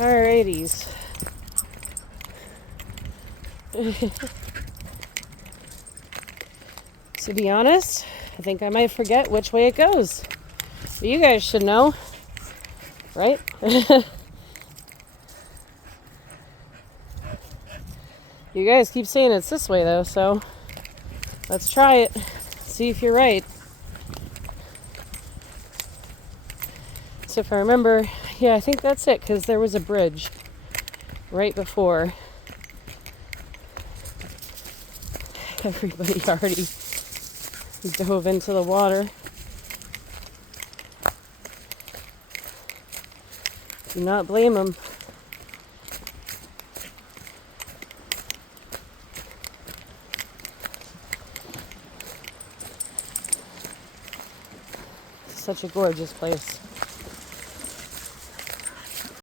Alrighties. To be honest, I think I might forget which way it goes. But you guys should know, right? You guys keep saying it's this way though, so let's try it. See if you're right. So if I remember, yeah, I think that's it, because there was a bridge right before. Everybody already dove into the water. Do not blame them. Such a gorgeous place.